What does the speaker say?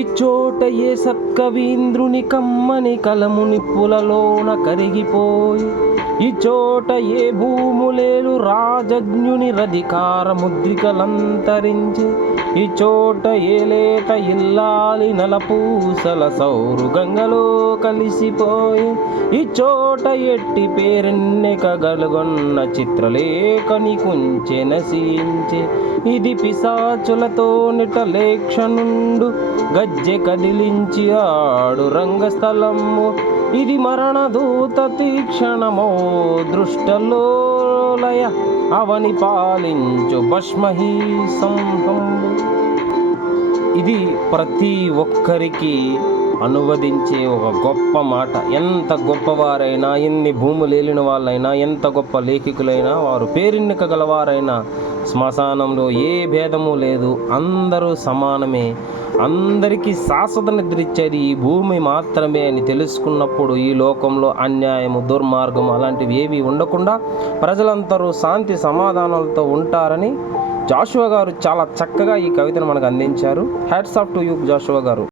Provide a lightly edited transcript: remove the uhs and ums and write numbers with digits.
ఇచ్చోట ఏ సత్కవీంద్రుని కమ్మని కలముని పులలోన కరిగిపోయి, ఇచ్చోట ఏ భూములేలు రాజజ్ఞుని రధికార ముద్రికలంతరించి, ఇచ్చోట ఏలేత ఇల్లాలి నలపూసల సౌరు గంగలో కలిసిపోయి, ఇచ్చోట ఎట్టి పేరెన్నెకగలుగొన్న చిత్రలేఖని కుంచె నశించే, ఇది పిశాచులతో నిటలేక్షనుండు గజ్జె కదిలించి ఆడు రంగస్థలము, ఇది మరణదూత తీక్షణమో దృష్టలోలయ అవని పాలించు భస్మహీ సంహం. ఇది ప్రతి ఒక్కరికి అనువదించే ఒక గొప్ప మాట. ఎంత గొప్పవారైనా, ఎన్ని భూములు ఏలిన వాళ్ళైనా, ఎంత గొప్ప లేఖికులైనా, వారు పేరెన్నిక గలవారైనా, శ్మశానంలో ఏ భేదము లేదు, అందరూ సమానమే, అందరికీ శాశ్వత నిద్రిచ్చేది ఈ భూమి మాత్రమే అని తెలుసుకున్నప్పుడు ఈ లోకంలో అన్యాయము, దుర్మార్గము అలాంటివి ఏవి ఉండకుండా ప్రజలందరూ శాంతి సమాధానాలతో ఉంటారని జాషువా గారు చాలా చక్కగా ఈ కవితను మనకు అందించారు. Hats off to you Jashuva గారు.